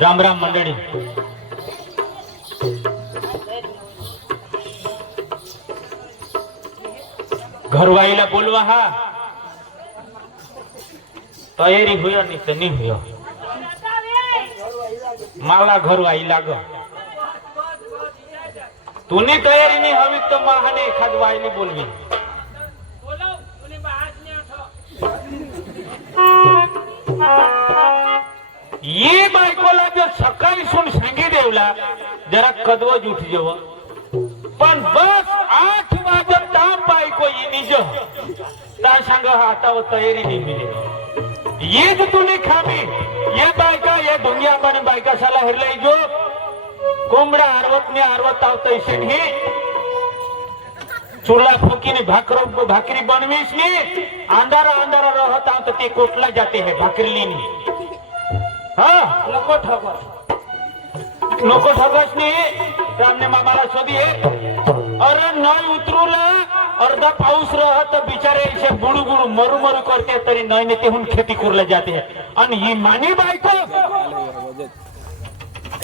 राम राम मंडळी. घरवाईला बोलवा हा तयारी हुयो नहीं तो नहीं हुयो. मला घरवाई लाग तूने तयारी नहीं हवी तो महाने एखाद वाईली बोलवी. ये बायकोला जर सकाळी सून सांगी देवला जरा कदवज उठ जेव पण बस 8 वाजत ताम बायको येनी जो ता सांग आता वो तयारी नहीं मिले. ये जो तूने खामी ये बायका ये ढोंगिया बन बायका साला हिरलाई जो कोंबडा आरवत ने आरवत आवत इशन ही चूल्हा फूकीने भाकरी बनवीस ने अंधारा अंधारा रहत आवत ते कोटला जाते है भाकरी लेनी. हाँ नको ठगस ने रामने मामाला शोधी अरे नाही उतरूला अर्धा पाऊस रहत बिचारे इसे बुडू बुडू मरू मरू करते तरी नाही ने तेहून खेती करला जाते है. आणि ही मानी बायको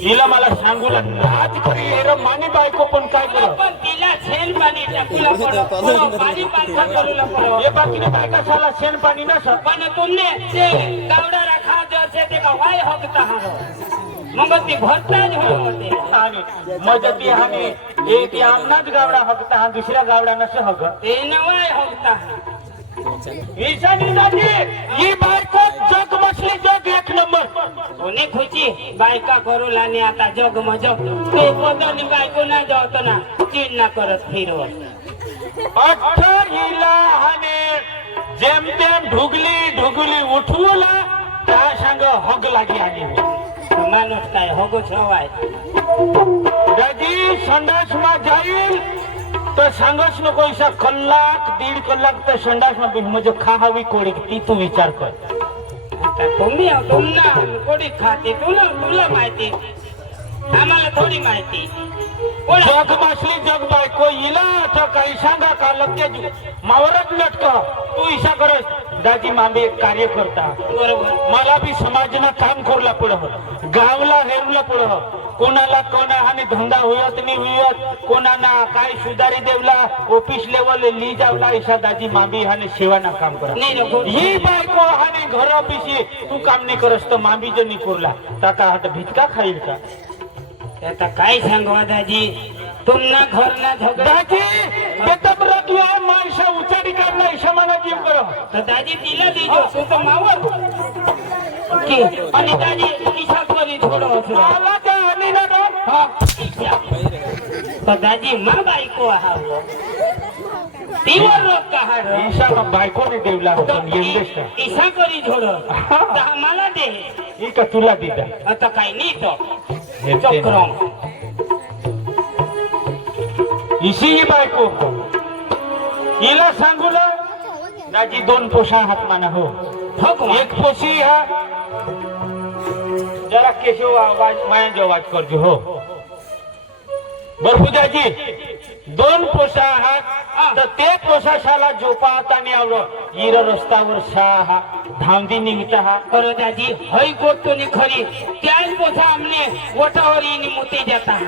हिला मला सांगूला नाच करी एरा मानी बायको पण काय कर पण तिला शेण पाणी टाकूला पडो पाणी पाणखा करूला पडो. हे बाकीने बायका साला शेण पाणी नस पण तुमने ते गावडा रखा जो से ते का वाय हकता हारो मग ती भरताज हो होते आणि मजती हानी एक आमनाच गावडा हकता हा दुसऱ्या गावडा नस हक ते नवाय हकता. ईशानी दादी ही बायको जग बसली जग एक नंबर. कोणी खुची बायका करू लाने आता जग मजग तो पोतानी बायको ना जावतो ना चीड ना करत फिरव. हिला हाने जेम तेम ढुगली उठवला त्या सांग हग लागी आली. माणूस काय होगो छवाय दादी संडास मा जाईल तर सांगच नको इसा कलाक 1.5 कलाक तर संडास मा म्हणजे खाहावी कोडी ती तू विचार कर. तुमना कोडी खाते तुला माहिती आम्हाला थोडी माहिती. जग बसली जग बायको हिला आता काही सांगा का लगेच मावरच लटक तू इसा करस. दाजी मांबे एक कार्य करता बरोबर मला बी समाजना काम करला पड गावला हेरला पड कोणाला कोणा हाने धंदा होयत नाही होयत कोणाना काय सुधारी देवला ऑफिस लेवल ली जावला इसा दाजी मांबी हाने सेवाना काम करा. ही बायको हाने घर ऑफिस तू काम नाही करस तर मांबी जो नाही करला ताका हात भिटका खाईल का. आता काय सांगवा दाजी तुमना घर ना झगडा दाजी बेतबरा तू आहे माणसा उचारी काढला इसा मला जीव कर. तर दाजी तिला दीजो तू तर मावर की आणि दाजी इसा करी थोडं आला त्या आणि ना रो हा तर दाजी मा बायको आहाव तीवर रोग का हाड ईशा का बायको ने देवला पण येंदेस का इसा करी थोडं तर आम्हाला दे ही का तुला दिदा आता काय नाही तो चक्रम इशी ही बायको हिला सांगूला दाजी 2 पोशा हात माना हो एक पोशी हा जरा केशव आवाज माया जो आवाज करजो हो बरफू दाजी 2 पोशा हात तर ते पोशा शाला झोपा आता नाही आवड हिर रस्त्यावर सहा धांदी निघता हा करो दाजी हई गोटतो नि खरी त्याच पोथा हमने वटावर येनी मुते जाता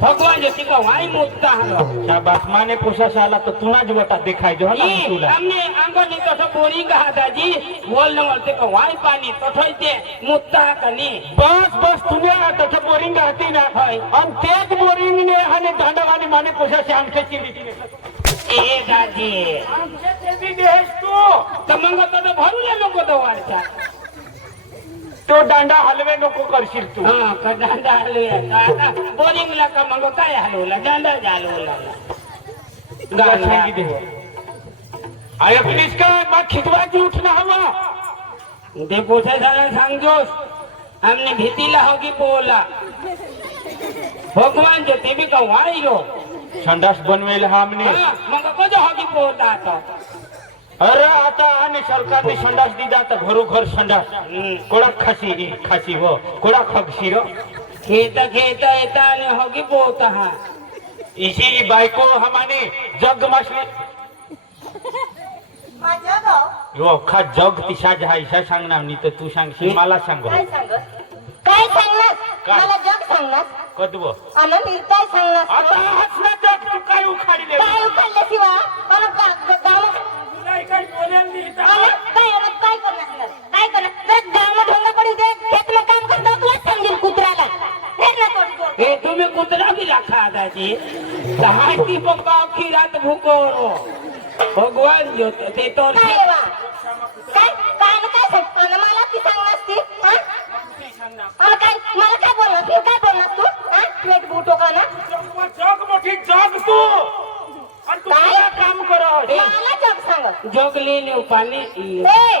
भगवान जो तिका वाई मुतता हलो शाबाश माने पोशा शाला तो तुनाज वटा दिखाई जो ना तुला हमने अंगनी तो बोरिंग कहा दाजी बोल न बोलते को वाई पानी तो ठोइते मुतता कनी बस तुम्ही आता बोरिंग आती ना आणि तेच बोरिंग ने हाने दांडवानी माने पोशा से आमचे चिडी ए दाजी आमचे देवी देश तू मंग तो भरूले नको तो वारचा तो दांडा हलवे नको करशील तू. हा का दांडा हलवे आता बोरिंग ला का मंग काय हलवला दांडा हलवला गाल सांगी दे आय प्लीज का मग खिचवाची उठना हवा ते पोछे झाला सांगजोस हमने भीतीला होगी पोला भगवान जो ते भी का वाईलो संडास बनवेल हमने मग कजो होगी पोता तो अरे आता आने सरकार ने संडास दीदा तर घरो घर संडास कोडा खासी हो कोडा खगशी रो खेता येता ने होगी पोता हा इसी बायको हमाने जग मछली यो अख्खा जग तिशा जहा इशा सांगणार नाही तर तू सांगशील मला सांग काय सांगत काय सांगणार काय? मला जग सांगणार कदव आनंद निर्ताय सांगणार आता हसना जग तू काय उखाडले काय उखाडले शिवा आणि गाव काय काय बोलेल मी इथं? काय करणार तर गाव ढोंगा पडी दे खेत में काम करता तुला समजेल कुत्र्याला हे ना कोण ए तुम्ही कुत्रा भी रखा दादी हाथी पक्का आखी रात भूको भगवान जो ते तो काय वा काय सांग मला ती सांगणार ती हा आणि काय मला काय बोलणार तू काय बोलणार तू हा पेट बुटो का ना जग मोठी जग तू आणि तू काय? काय काम करत मला जग सांगत जोग ले ले पानी ए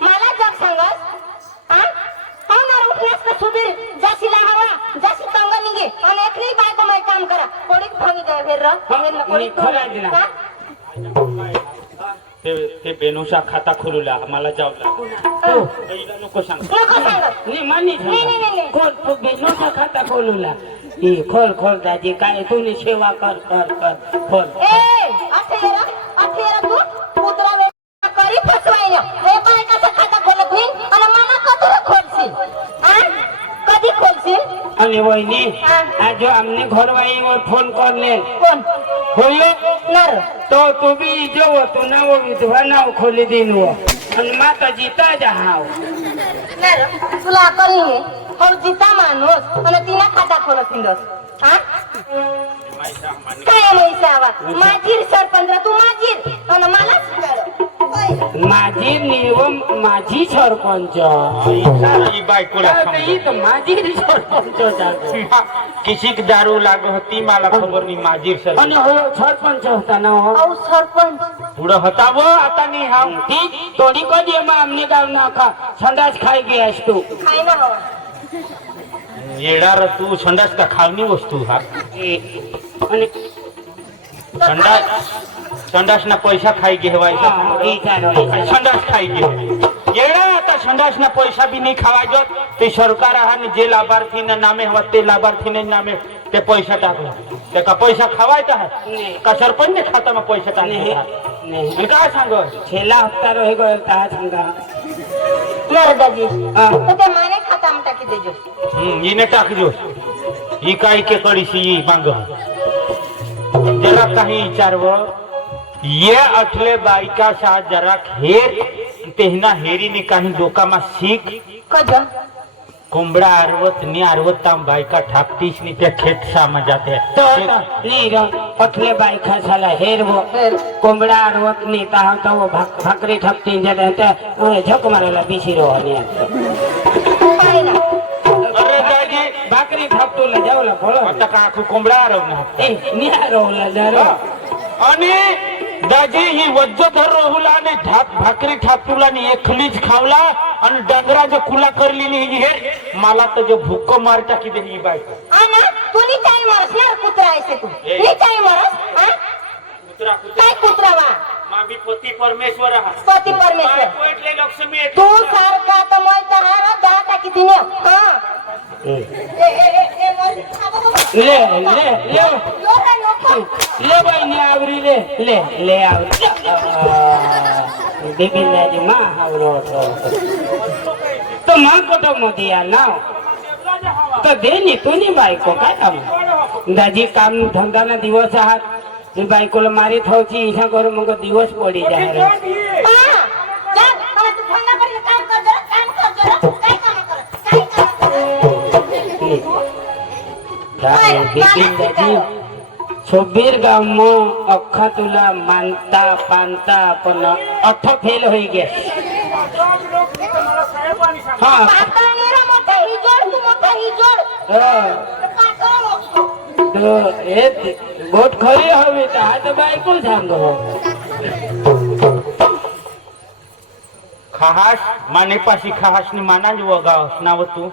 मला जग सांगत हा होणार उठण्यास तर सुबीर जाशी हवा जाशी कंगा निघे आणि एकली बायको माय काम करा कोडीत भांगी द्या फेर र मी खरा दिला. ते बेनुशा खाता खुलूला मला जाऊ पहिला नको सांग नको सांगत नाही मानी नाही. खोल तू बेनोचा खाता खोलूला ही खोल दादी काय तुम्ही सेवा कर खोल ए अठेरा तू कुत्रा वेळ करी फसवाय ना हे बायकाचा खाता खोलत नाही आणि मला कधी खोलशील हा कधी खोलशील आणि वहिनी हा. आज जो हमने घरवाईवर फोन करले कोण होयो नर तो तू भी जो तू नाव विधवा नाव खोली दिन वो आणि माता जीता जहाव नर तुला अकल नाहीये हो जिता माणूस आणि तिला खाता खोलत हिंदोस हा काय मैसावा माझीर सरपंच तू माझीर आणि मला शिकाड माझी निव माझी सरपंच ही बायकोला सांग. माझी सरपंच जागो. किशीक दारू लाग होती मला खबर नाही माझी सर आणि हो सरपंच होता ना हो औ सरपंच पुढं होता व आता नाही हा ठीक थोडी कधी मग आमने गाव नाका संडास खाई गयास तू खाय ना हो येणार तू संडास का खावणी वस्तू हा आणि संडास ना पैसा खाई घेवायचा संडास खाई घे येणार आता संडास ना पैसा भी नाही खावायचो ते सरकार आहे जे लाभार्थी नामे हवा ते लाभार्थी नामे ते पैसा टाकला ते का पैसा खावायचा आहे का सरपंच खाता मग पैसा टाकले आणि काय सांग छेला हप्ता रहे गयो ता सांगा नरदाजी हा. तो ते माने खाता में टाकी देजो हिने टाकजो ही काय के कड़ीशी ही मांग जरा काही विचारव ये अठले बायका सा जरा हेर तेहना हेरीने काही डोकामा सीख कज कोंबडा आरवत ताम बायका ठाकतीस नि त्या खेत सामा जाते नी पथले बाई खासाला हेर वो कोंबडा आरवत नी ता तो वो भाकरी ठपती जते झक मारायला बिशी रोहनी काय ना अरे दादी भाकरी ठपतूला जाऊला फळो आता का आखू कोंबडा आरवना ए निया रोहला जरा आणि दाजी ही वज्ज धर रोहुला आणि भाकरी ठाकूला आणि एकलीच खावला आणि डंगरा जो कुला करली नाही हे मला तर जो भूक मार टाकी दे ही बाय आना तू नी चाल मारस ना कुत्रा ऐसे तू नी चाल मारस हा कुत्रा काय कुत्रा वा मामी पती परमेश्वर हा पती परमेश्वर पोटले लक्ष्मी तू सारखा तर मोय तहारा दहा टाकी दिने हा ले ले बाई ने आवरी ले आवरी बिपिन दाजी मा आवरो तो मा कोटो मोदिया नाव तो देनी तुनी बायको काय काम दाजी काम धंदा ना दिवस आहात मी बायकोला मारित होची इशा करू मग दिवस पडी जाय रे बिपिन दाजी छोबीर गाव मो अख्खा तुला मानता पानता पण अठ फेल होई गे हा गोट खरी हवी तर आता बायको सांग खाहास मानेपाशी खाहास नि मानाज वगावस नाव तू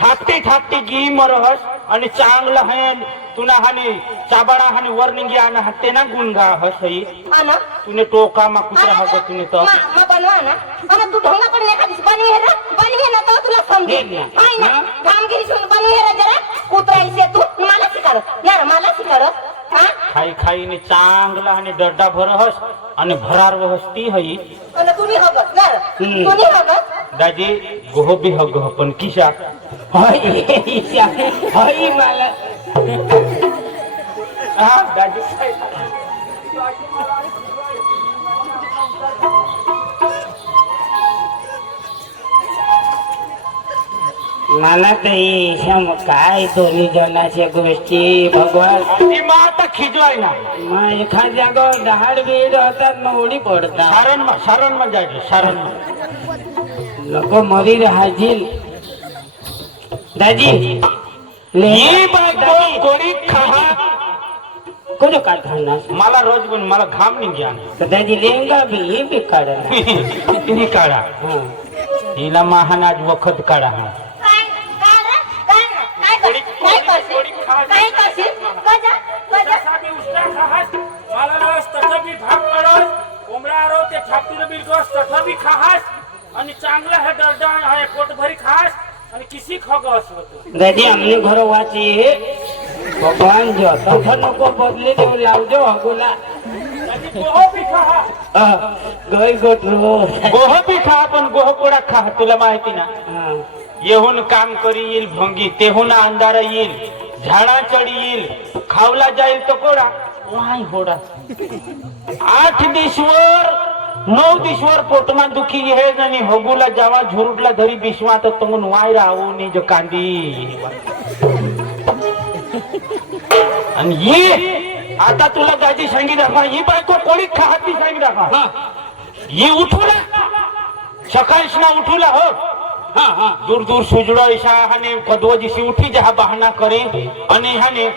ठाकते गी मरहस आणि चांगलं है तुना हानी चाबाडा हानी वरनिंगी आना हते ना गुणगा हसई तूने टोका मा कुत्रा हग तूने तो बनवा ना आणि तू ढोंगा पण एखादी बनवे ना तो तुला समजेल हाय ना कामगिरी सुन बनवे रे जरा कुत्रा इसे तू मला शिकार यार मला शिकार हा खाई ने चांगला आणि डड्डा भरहस आणि भरार वहस्ती हई आणि तुम्ही हगस यार तुम्ही हगस दाजी गोह भी हग पण किशा हय मला हा दाजी मला काही काय दोन्ही जणाच्या गोष्टी भगवान ती मग आता खिजवाय ना मग एखाद्या जागो दहाड बीड होतात मग उडी पडतात सारण मध्ये जायचं सारण लोक मरी राहायची दाजी ही बायको कोणी खा कोण काय खाणार मला रोज गुण मला घाम नाही घ्या तर दाजी लेंगा बी हे बी काढा तुम्ही काढा हिला महान आज वखत काढा काय करशील काय करशील गजा गजा मला रस तसं बी भाग पडस कोंबडा आरो ते छातीनं बी रस तसं बी खास आणि चांगला हे दर्जा आहे पोट भरी खास आणि किसी खगस होतो दादी हमने घर वाची भगवान जो तथा नको बदले देऊ लावजो हगोला त्याची पोह बी खा गय गोटलो गोह बी खा पण गोह कोडा खा तुला माहिती ना येहून काम करी येईल भंगी तेहून अंधार येईल झाडा चढ येईल खावला जाईल तो कोडा नाही होडा 8 दिवसवर 9 दिवसवर पोटमा दुखी हे जणी होगुला जावा झुरुटला धरी बिश्वा तर तंगून वाय राहू निज कांदी आणि ही आता तुला दाजी सांगी दाखवा ही बायको कोणी खाती सांगी दाखवा ही उठूला सकाळी ना उठूला हो दूर दूर सुजडो ईशा हाने कदव दिशी उठी जहा बहाना करे आणि हाने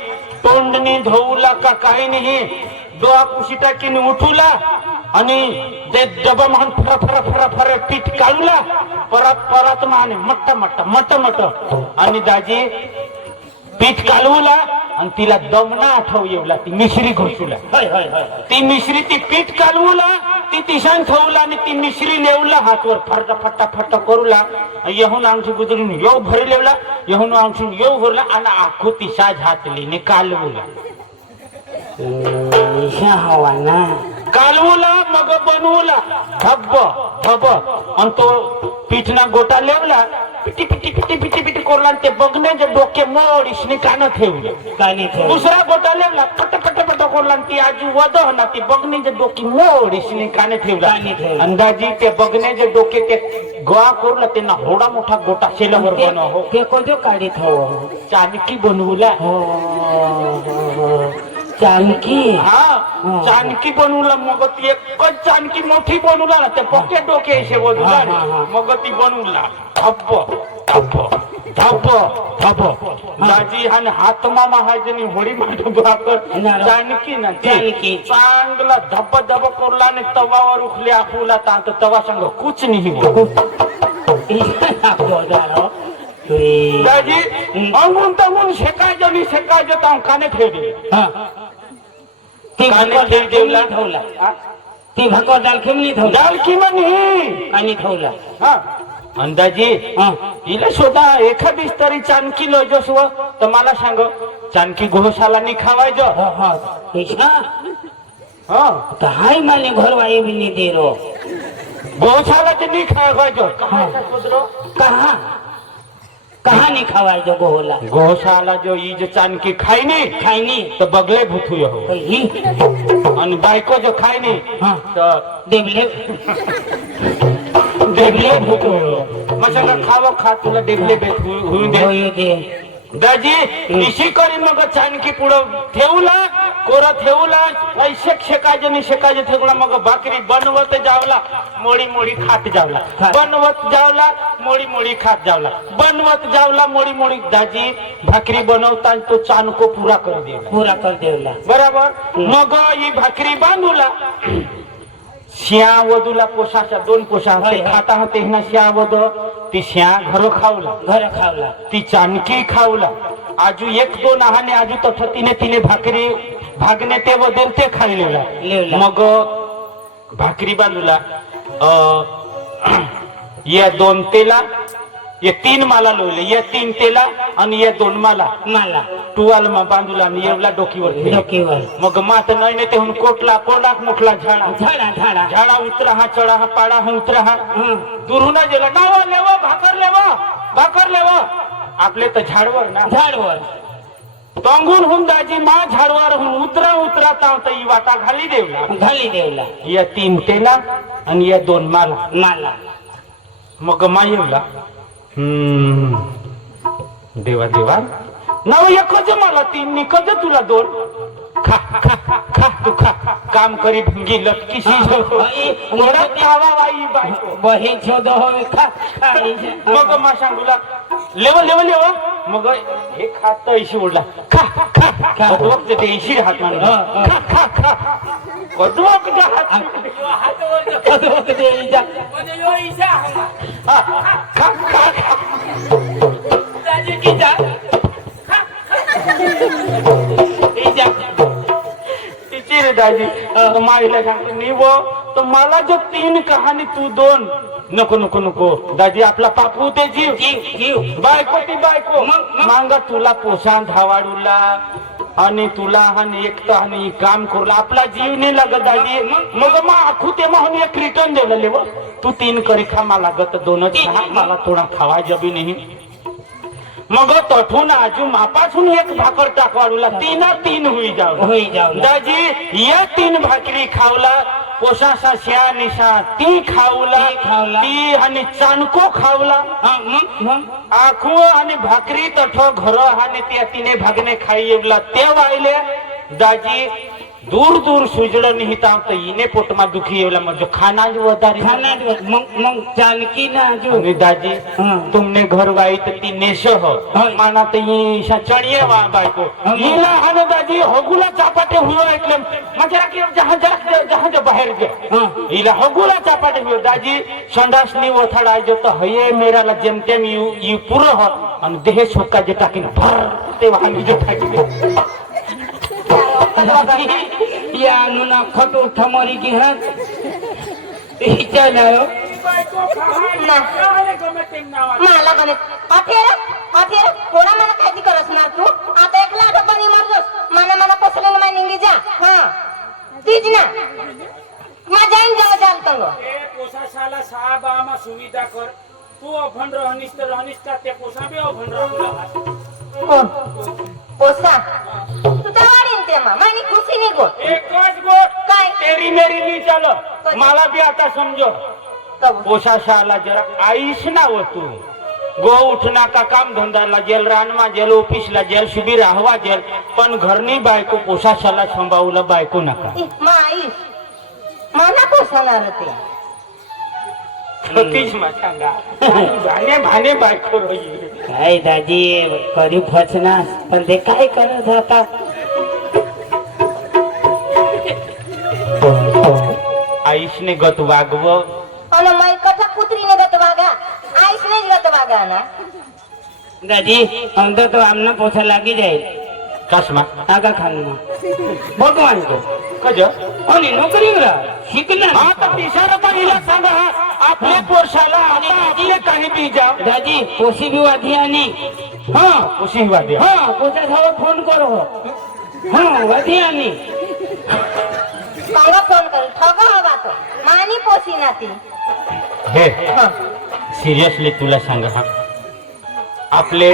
तोंडनी धोवला का काही नाही डोळा पुशी टाकीने उठूला आणि ते डबा महान फरा फरा फरा फरा पीठ काढूला परत परत माने मट्ट मट्ट मट मट आणि दाजी पीठ कालवला आणि तिला दमना आठव येवला ती मिश्री घोषूला ती मिश्री ती पीठ कालवला ती तिशान ठेवला आणि ती मिश्री लेवला हातवर फटा फटा फटा करूला येहून आमची गुजरून येऊ भरी लेवला येहून आमची येऊ भरला आणि आखो तिशा झातली ने कालवला हवा ना कालवला मग बनवला धब्ब धब आणि तो पीठना गोटा लेवला पिटी पिटी पिटी पिटी पिटी कोरला ते बघण्याचे डोके मोड इसने कान ठेवले दुसरा गोटा लेवला पट पट पट कोरला ती आजी वद ना ती बघण्याचे डोके मोड इसने कान ठेवला अंदाजी ते बघण्याचे डोके ते गोळा कोरला त्यांना होडा मोठा गोटा शेलवर बनव ते कोणत्या काढीत हवं चाणकी बनवला जानकी हा जानकी बनवला मग ती एकच जानकी मोठी बनवला ना ते पक्के डोके असे बनवला मग ती बनवला धप्प धप्प धप्प धप्प दाजी आणि हातमा महाजनी होडी माठ जानकी ना जानकी चांगला धप्प धप्प करला आणि तवावर उखले आखूला तांत तवा संग कुछ नाही दाजी अंगून तंगून शेकायचं तां काने ठेवले ती भाकर डाल खेमली ठेवला डाल की म्हणे आणि ठेवला अंदाजी हिला शोधा एखादीच तरी चानकी लोजस्व तर मला सांग चानकी गोशाला नाही खावायचं हाय माने घर वाई भी नहीं दे रो गोशाला ते नाही खावायचं कहा कहा नहीं खवाय जो गोला गोशाला जो ई जो चानकी खायनी तर बगले भूथू हो आणि बायको जो खायनी तर डेबले भूथू मग सगळं खावं खा तुला डेबले बेत होऊन दे दाजी निशी करी मग चानकी पुढं ठेवला कोरा ठेवला शेकायचं ठेवला मग भाकरी बनवत जावला मोडी मोडी खात जावला बनवत जावला मोडी मोडी खात जावला बनवत जावला मोडी मोडी दाजी भाकरी बनवता तो चानको पुरा कर देवला बरोबर मग ही भाकरी बांधूला शिया वधूला पोशाच्या 2 पोशाख खाता होते ना शिया वध ती शिया घर खावला ती चानकी खावला आजू 1-2 आहाने आजू तथ तिने भाकरी भागने ते वदेल ते खायलेला मग भाकरी बांधूला या 2 तेला ये 3 माला लोले ये 3 तेला आणि ये 2 माला टुवाल मा बांधूला आणि येवला डोकीवर मग मात नाही ते हुन कोटला मोठला झाडा उतरा हा चढा हा पाडा हा उतरा हा दुरुना गेला नावा लेवा भाकर लेवा आपले तर झाडवर ना झाडवर तोंगून होऊन दाजी मा झाडवर होऊन उतरा उतरा तावत ही वाटा खाली देवला घाली देवला या 3 तेला आणि या 2 माला मला मग मा येवला देवा देवा नाव एकच मला 3 निकज तुला 2 खा खा खा तू खा काम करी भंगी लटकीशी थोडा खावा बाई बायको बहे छोद होवे खा मग मा सांगूला लेव लेव लेव मग हे खात इशी उडला खा खा खा वक्त ते इशी हात मान खा खा खा वदवक जा हात म्हणजे यो इशा खा खा खा राजे की जा तिची रे दाजी माईला सांगतो नाही वो तर मला जो 3 कहाणी तू 2 नको नको नको दाजी आपला पापू ते जीव जीव बायको ती बायको मांगा तुला पोषण धावाडूला आणि तुला आणि एक तर आणि काम करूला आपला जीव नाही लागत दाजी मग मा आखू ते म्हणून एक रिटर्न दिलेले व तू 3 करी खा मला लागत 2च खा मला थोडा खावा जबी नाही मग तठून आजू मापासून एक भाकर टाकवाडूला 3 होई जाऊ दाजी या 3 भाकरी खावला पोशासा श्या निशा ती खावला ती आणि चाणको खावला आखू आणि भाकरी तठ घर आणि त्या 3 भागने खाई येवला ते वाहिले दाजी दूर दूर सुजड़ निहिता तो इने पोटमा दुखी येवला म्हणजे खाना जो वदारी खाना मग जानकी ना जो आणि दाजी तुमने घर वाई तर ती नेश हो माना तर ही चणिये वा बायको हिला हाने दाजी हगुला चापाटे हुयो એટલે मजरा की जहां जो बाहेर गयो हिला हगुला चापाटे हुयो दाजी संडासनी ओथाडा जो तो हये मेराला जेमतेम यू पूरो हो आणि देह छोका जे टाकीन भर ते वाहनी जो टाकी या अनुना खटू ठमरी घेत विचारलं बायको खाहाय गमे टेम नावा मला गणित अथेर थोडा मला काळजी करस ना तू आता 1 लाख रुपये मरजोस मला पसलेन मा निंगी जा हां तीज ना मा जाईन जाल तंग ए पोसा शाला साहब आमा सुविधा कर तू अभन रहनिस का ते पोसा बी अभन रहला पोसा तू तवाडीन ते मानी खुशी नाही गो एकच गोट काय तेरी मेरी नहीं चलो मला भी आता समझो पोशाशाला जरा आईश ना हो तू गो उठना का काम धंदाला जेल रानमा जेल ऑफिसला जेल शिबिर राहवा जेल पण घरनी बायको पोशाशाला सांभाळूला बायको नका माई मला पोसणार ते तीच मा सांगा भाने बायको रोई काय दाजी करी फचना पण ते काय करत होता आईशने गत वागव अन मै कथा कुत्रीने गत वागा आईसने गत वागा ना दादी अंदर तो आमना पोछा लागी जाए कसमा आगा खाना भगवान को कज आणि नोकरी शिकणार आता इशारा पण हिला सांगा आपल्या पोशाला आणि आपले काही बी जा दादी पोशी भी वाधी आणि हा पोशी वादी हा पोचा सावा फोन करो हा वाधी आणि सांगा फोन कर ठगा हवा तो मानी पोसी ना ती हे सिरियसली तुला सांगा हा आपले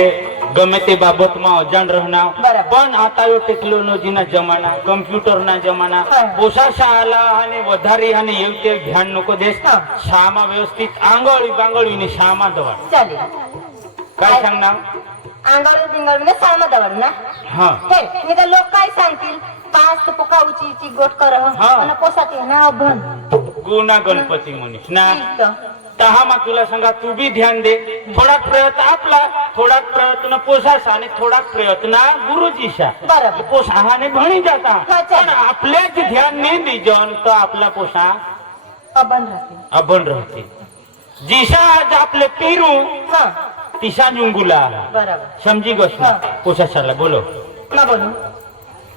गमे ते बाबत में अजाण रहना पण आता यो टेक्नोलॉजी ना जमाना कम्प्युटर ना जमाना पोषा शाळा आणि वधारी आणि येवते ध्यान नको देस शामा व्यवस्थित आंगळी बांगळी ने शामा दवा चालेल काय सांगणार आंगळ बिंगळ म्हणजे सामा दवड ना हा हे मी तर लोक काय सांगतील पाच पुका उची गोट कर आणि पोसाती ना अभन गुना गणपती मनीष ना तहा तुला सांगा तू भी ध्यान दे थोडा प्रयत्न आपला थोडा प्रयत्न पोसासा आणि थोडा प्रयत्न गुरुजीशा पोसाहाने भणी जाता पण आपल्याच ध्यान नाही दिजन तर आपला पोसा अबन राहते जिशा आज आपले पेरू तिशा जुंगुला बरोबर समजी गोष्ट पोसाशाला बोलो ना बोलू